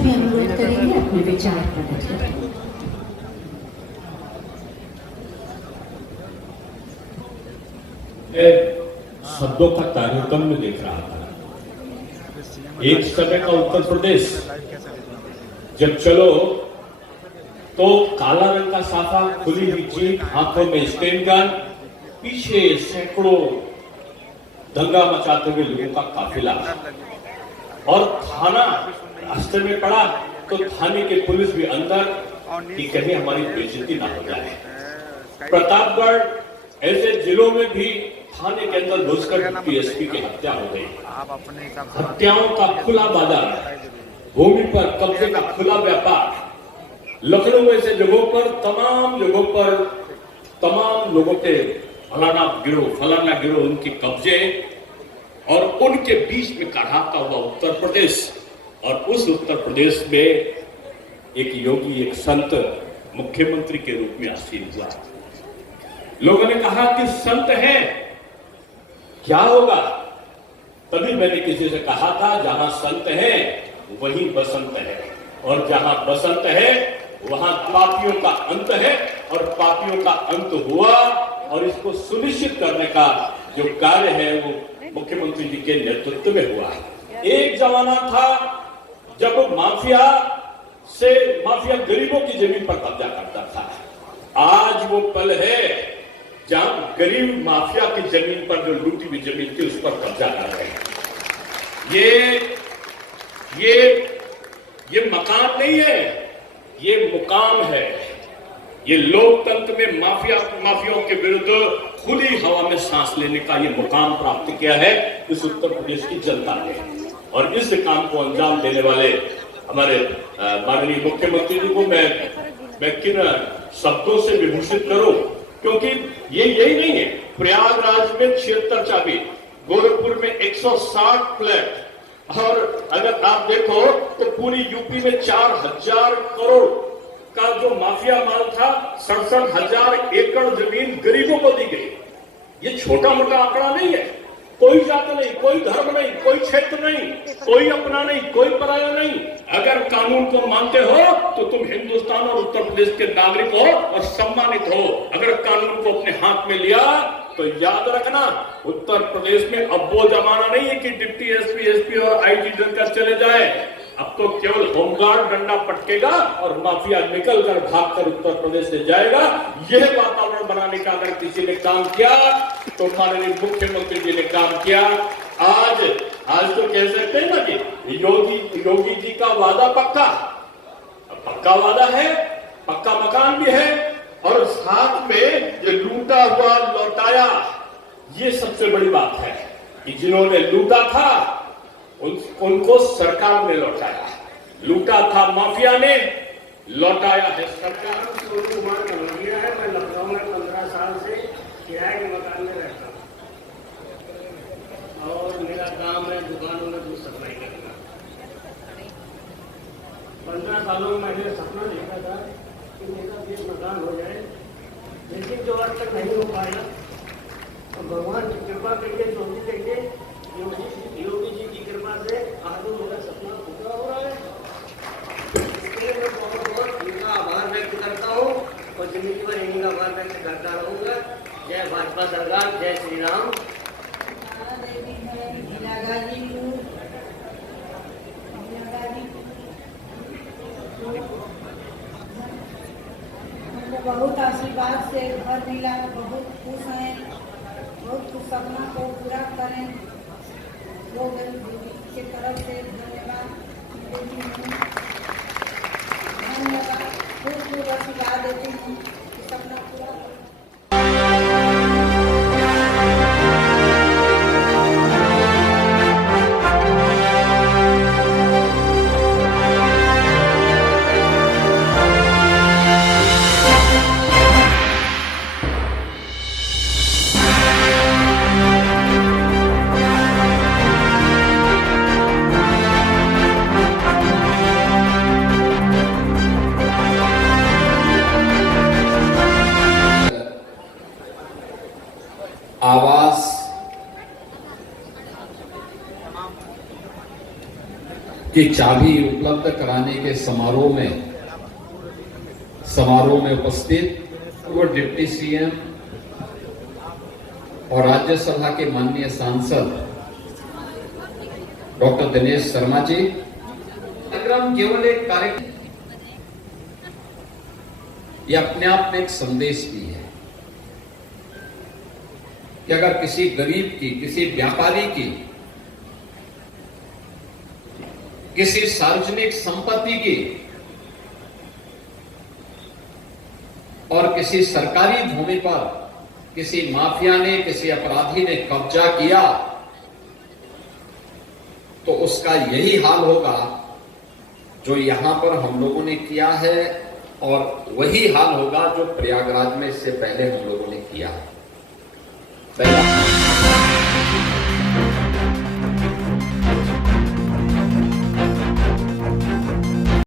भी अनुरोध करेंगे अपने विचार प्रकट करें। शब्दों का तारतम्य देख रहा था। एक समय का उत्तर प्रदेश जब चलो तो काला रंग का साफा, खुली हुई जीप, हाथों में स्टेन गन, पीछे सैकड़ों दंगा मचाते हुए लोगों का काफिला, और थाना रास्ते में पड़ा तो थाने के पुलिस भी अंदर कि कहीं हमारी बेइज्जती ना हो जाए। प्रतापगढ़ ऐसे जिलों में भी थाने के अंदर घुसकर डीएसपी की हत्या हो गई। हत्याओं का खुला बाजार, भूमि पर कब्जे का खुला व्यापार, लखनऊ ऐसे जगहों पर तमाम लोगों के फलाना गिरोह उनके कब्जे, और उनके बीच में कड़ाका हुआ उत्तर प्रदेश। और उस उत्तर प्रदेश में एक योगी, एक संत मुख्यमंत्री के रूप में आसीन हुआ। लोगों ने कहा कि संत है, क्या होगा? तभी मैंने किसी से कहा था, जहां संत है वहीं बसंत है, और जहां बसंत है वहां पापियों का अंत है, और पापियों का अंत हुआ। और इसको सुनिश्चित करने का जो कार्य है वो मुख्यमंत्री जी के नेतृत्व में हुआ है। एक जमाना था जब माफिया गरीबों की जमीन पर कब्जा करता था। आज वो पल है जहां गरीब माफिया की जमीन पर, जो लूटी हुई जमीन थी, उस पर कब्जा कर रहे हैं। ये मकान नहीं है, ये मुकाम है। ये लोकतंत्र में माफियाओं के विरुद्ध खुली हवा में सांस लेने का ये मुकाम प्राप्त किया है इस उत्तर प्रदेश की जनता ने। और इस काम को अंजाम देने वाले हमारे माननीय मुख्यमंत्री जी को मैं किन शब्दों से विभूषित करूं, क्योंकि ये यही नहीं है। प्रयागराज में 76 चाबी, गोरखपुर में 160 फ्लैट, और अगर आप देखो तो पूरी यूपी में 4000 करोड़ का जो माफिया माल था, 67,000 एकड़ जमीन गरीबों को दी गई। ये छोटा मोटा आंकड़ा नहीं है। कोई जात नहीं, कोई धर्म नहीं, कोई क्षेत्र नहीं, कोई अपना नहीं, कोई पराया नहीं। अगर कानून को मानते हो तो तुम हिंदुस्तान और उत्तर प्रदेश के नागरिक हो और सम्मानित हो। अगर कानून को अपने हाथ में लिया तो याद रखना, उत्तर प्रदेश में अब वो जमाना नहीं है कि डिप्टी एसपी और आईजी डरकर चले जाए। अब तो केवल होमगार्ड डंडा पटकेगा और माफिया निकलकर भागकर उत्तर प्रदेश से जाएगा। यह वातावरण बनाने का अगर किसी ने काम किया तो माननीय मुख्यमंत्री जी ने काम किया। आज तो कह सकते हैं ना कि योगी जी का वादा पक्का वादा है, पक्का मकान भी है, और साथ में ये लूटा हुआ लौटाया, ये सबसे बड़ी बात है कि जिन्होंने लूटा था उनको सरकार ने लौटाया। लूटा था माफिया ने, लौटाया है सरकार। सोनू कुमार कन्हैया है। मैं लखनऊ में 15 साल से किराए के मकान में रहता हूँ, और मेरा काम है दुकानों में दूध सप्लाई करना। 15 सालों में मैंने सपना देखा था कि मेरा भी मकान हो जाए, लेकिन जो आज तक नहीं हो पाया। तो भगवान की कृपा करिए, सोचते करिए, योगी जी की कृपा से आज मेरा सपना पूरा हो रहा है। इसके लिए मैं बहुत इनका आभार व्यक्त करता हूँ, और जिंदगी भर इनका आभार व्यक्त करता रहूँगा। जय भाजपा सरकार, जय श्री राम। बहुत आशीर्वाद से घर मिला, बहुत खुश हैं, बहुत कुछ सपना को पूरा करें। लोग की तरफ से धन्यवाद, खूब आशीर्वाद देती हूँ कि सपना पूरा करें। की चाबी उपलब्ध कराने के समारोह में उपस्थित वो डिप्टी सीएम और राज्यसभा के माननीय सांसद डॉक्टर दिनेश शर्मा जी। कार्यक्रम केवल एक कार्यक्रम, ये अपने आप में एक संदेश भी है कि अगर किसी गरीब की, किसी व्यापारी की, किसी सार्वजनिक संपत्ति की और किसी सरकारी भूमि पर किसी माफिया ने, किसी अपराधी ने कब्जा किया, तो उसका यही हाल होगा जो यहां पर हम लोगों ने किया है, और वही हाल होगा जो प्रयागराज में इससे पहले हम लोगों ने किया है।